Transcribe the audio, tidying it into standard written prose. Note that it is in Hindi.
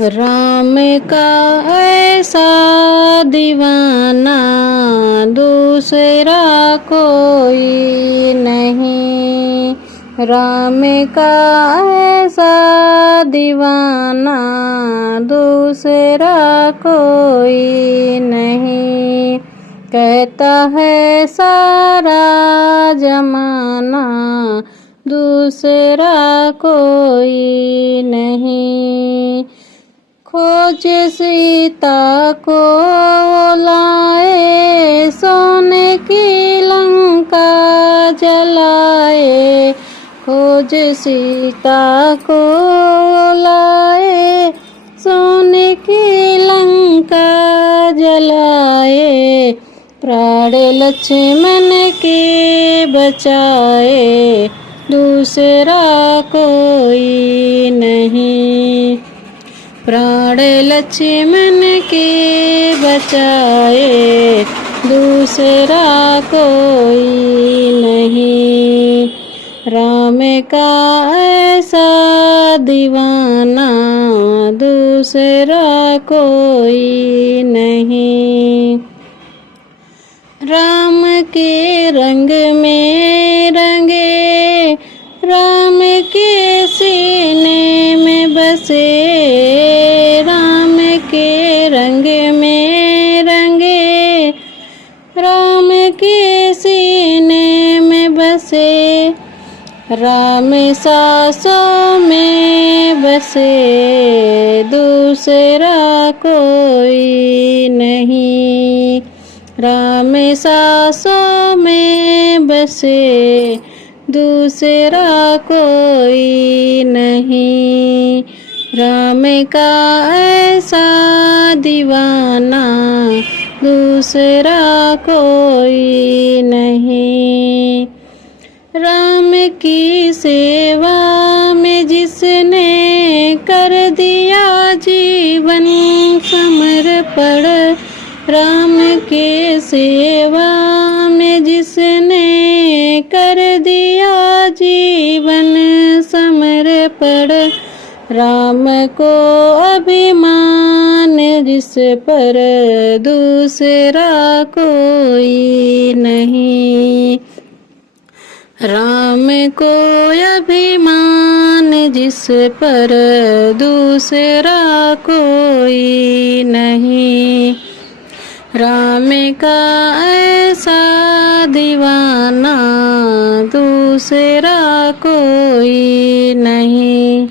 राम का ऐसा दीवाना दूसरा कोई नहीं। राम का ऐसा दीवाना दूसरा कोई नहीं। कहता है सारा जमाना दूसरा कोई नहीं। खोज सीता को लाए, सोने की लंका जलाए। खोज सीता को लाए, सोने की लंका जलाए। प्राण लक्ष्मण के बचाए दूसरा कोई नहीं। प्राण लक्ष्मण के बचाए दूसरा कोई नहीं। राम का ऐसा दीवाना दूसरा कोई नहीं। राम के रंग में रंगे, राम के सीने में बसे। राम के रंग में रंगे, राम के सीने में बसे। राम सांसों में बसे दूसरा कोई नहीं। राम सांसों में बसे दूसरा कोई नहीं। राम का ऐसा दीवाना दूसरा कोई नहीं। राम की सेवा में जिसने कर दिया जीवन समर्पण। राम के सेवा में जिसने कर दिया जीवन समर्पण। राम को अभिमान जिस पर दूसरा कोई नहीं। राम को अभिमान जिस पर दूसरा कोई नहीं। राम का ऐसा दीवाना दूसरा कोई नहीं।